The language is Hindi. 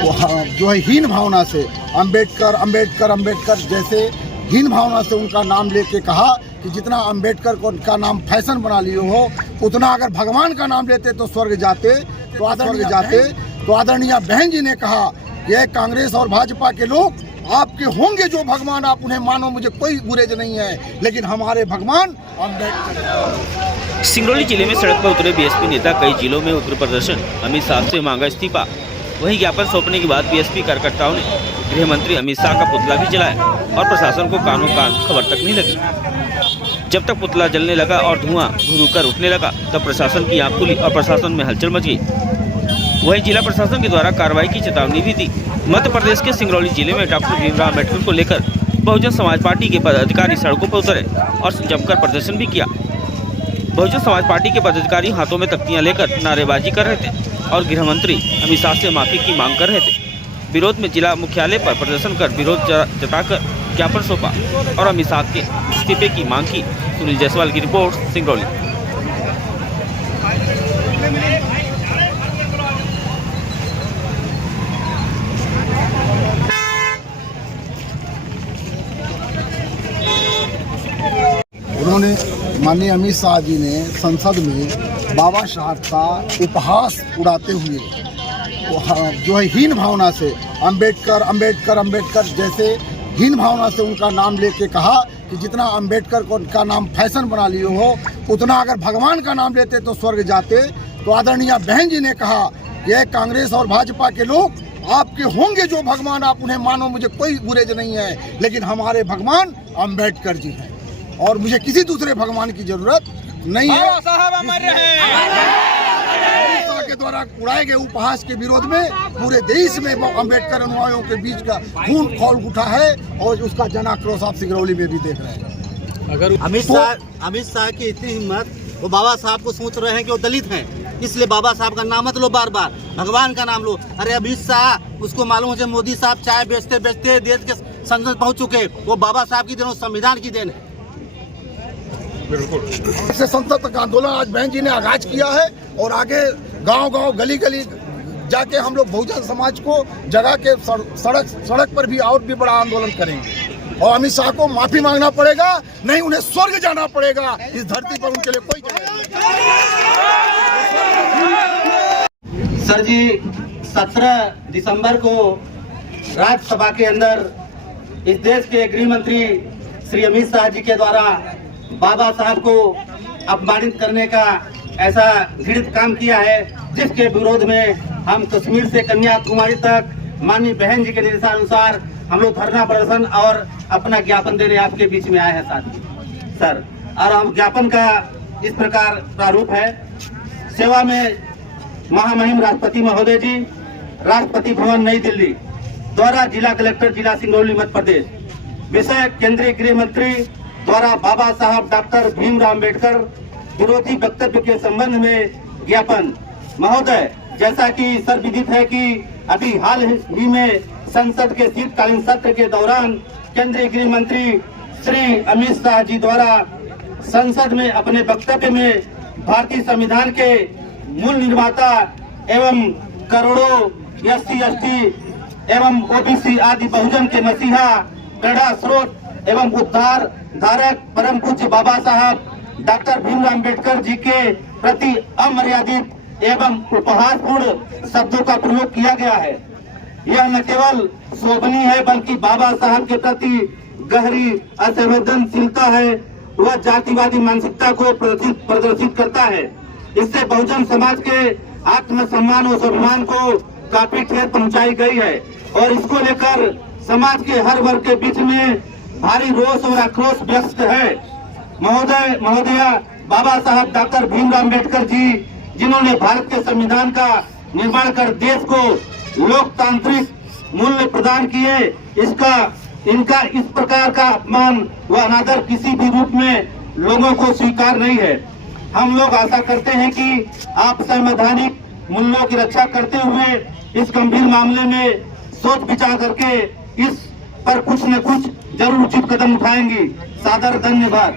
जो है हीन भावना से अंबेडकर अंबेडकर अंबेडकर जैसे हीन भावना से उनका नाम लेके कहा कि जितना अंबेडकर को का नाम फैशन बना लिए हो, उतना अगर भगवान का नाम लेते तो स्वर्ग जाते, तो आदरणीय बहन जी ने कहा ये कांग्रेस और भाजपा के लोग आपके होंगे जो भगवान, आप उन्हें मानो, मुझे कोई गुरेज नहीं है, लेकिन हमारे भगवान अम्बेडकर। सिंगरौली जिले में सड़क पर उतरे बीएसपी नेता कई जिलों में उग्र प्रदर्शन, अमित शाह से मांगा इस्तीफा। वहीं ज्ञापन सौंपने के बाद बीएसपी कार्यकर्ताओं ने गृह मंत्री अमित शाह का पुतला भी जलाया और प्रशासन को कानों कान खबर तक नहीं लगी। जब तक पुतला जलने लगा और धुआं घुर कर उठने लगा, तब प्रशासन की आंख खुली और प्रशासन में हलचल मच गई। वहीं जिला प्रशासन के द्वारा कार्रवाई की चेतावनी भी दी। मध्य प्रदेश के सिंगरौली जिले में डॉक्टर भीमराव अम्बेडकर को लेकर बहुजन समाज पार्टी के पदाधिकारी सड़कों पर उतरे और जमकर प्रदर्शन भी किया। बहुजन समाज पार्टी के पदाधिकारी हाथों में तख्तियां लेकर नारेबाजी कर रहे थे और गृह मंत्री अमित शाह से माफी की मांग कर रहे थे। विरोध में जिला मुख्यालय पर प्रदर्शन कर विरोध जताकर ज्ञापन सौंपा और अमित शाह के इस्तीफे की मांग की। सुनील जायसवाल की रिपोर्ट, सिंगरौली। उन्होंने माननीय अमित शाह जी ने संसद में बाबा साहब का उपहास उड़ाते हुए जो है हीन भावना से अंबेडकर अंबेडकर अंबेडकर जैसे हीन भावना से उनका नाम लेके कहा कि जितना अंबेडकर को का नाम फैशन बना लिए हो, उतना अगर भगवान का नाम लेते तो स्वर्ग जाते। तो आदरणीय बहन जी ने कहा ये कांग्रेस और भाजपा के लोग आपके होंगे जो भगवान, आप उन्हें मानो, मुझे कोई गुरेज नहीं है, लेकिन हमारे भगवान अंबेडकर जी हैं और मुझे किसी दूसरे भगवान की जरूरत नहीं है। के द्वारा उड़ाए गए उपहास के विरोध में पूरे देश में अंबेडकर अनुयायियों के बीच का खून खौल उठा है और उसका जन आक्रोश आप सिंगरौली में भी देख रहे हैं। अगर अमित शाह की इतनी हिम्मत, वो बाबा साहब को सोच रहे हैं कि वो दलित हैं, इसलिए बाबा साहब का नाम मत लो, बार बार भगवान का नाम लो। अरे अमित शाह, उसको मालूम है मोदी साहब चाय बेचते बेचते देश के संसद पहुंच चुके, वो बाबा साहब की देन, संविधान की देन है। इससे संसद तक आंदोलन आज बहन जी ने आगाज किया है और आगे गांव-गांव गली-गली जाके हम लोग बहुजन समाज को जगह के सड़क पर भी और भी बड़ा आंदोलन करेंगे और अमित शाह को माफी मांगना पड़ेगा, नहीं उन्हें स्वर्ग जाना पड़ेगा। इस धरती पर उनके लिए कोई जगह नहीं। सर जी, 17 दिसंबर को राज्यसभा के अंदर इस देश के गृह मंत्री श्री अमित शाह जी के द्वारा बाबा साहब को अपमानित करने का ऐसा घृणित काम किया है, जिसके विरोध में हम कश्मीर से कन्याकुमारी तक माननीय बहन जी के निर्देशानुसार हम लोग धरना प्रदर्शन और अपना ज्ञापन देने आपके बीच में आए हैं साथी सर। और हम ज्ञापन का इस प्रकार प्रारूप है। सेवा में महामहिम राष्ट्रपति महोदय जी, राष्ट्रपति भवन नई दिल्ली द्वारा जिला कलेक्टर जिला सिंगरौली मध्य प्रदेश, विषय केंद्रीय गृह मंत्री द्वारा बाबा साहब डॉक्टर भीमराव अम्बेडकर विरोधी वक्तव्य के संबंध में ज्ञापन। महोदय, जैसा कि सर विदित है कि अभी हाल ही में संसद के शीतकालीन सत्र के दौरान केंद्रीय गृह मंत्री श्री अमित शाह जी द्वारा संसद में अपने वक्तव्य में भारतीय संविधान के मूल निर्माता एवं करोड़ों SC/ST एवं OBC आदि बहुजन के मसीहा, प्रेरणा स्रोत एवं उद्धार धारक परम पूज्य बाबा साहब डॉक्टर भीमराव अम्बेडकर जी के प्रति अमर्यादित एवं उपहासपूर्ण शब्दों का प्रयोग किया गया है। यह न केवल शोभनीय है बल्कि बाबा साहब के प्रति गहरी असंवेदनशीलता है, वह जातिवादी मानसिकता को प्रदर्शित करता है। इससे बहुजन समाज के आत्मसम्मान और स्वाभिमान को काफी ठेस पहुंचाई गई है और इसको लेकर समाज के हर वर्ग के बीच में भारी रोष और आक्रोश व्यक्त है। महोदया, बाबा साहब डॉक्टर भीमराव अम्बेडकर जी, जिन्होंने भारत के संविधान का निर्माण कर देश को लोकतांत्रिक मूल्य प्रदान किए, इनका इस प्रकार का अपमान व अनादर किसी भी रूप में लोगों को स्वीकार नहीं है। हम लोग आशा करते हैं कि आप संवैधानिक मूल्यों की रक्षा करते हुए इस गंभीर मामले में सोच विचार करके इस पर कुछ न कुछ जरूर उचित कदम उठाएंगी। सादर धन्यवाद।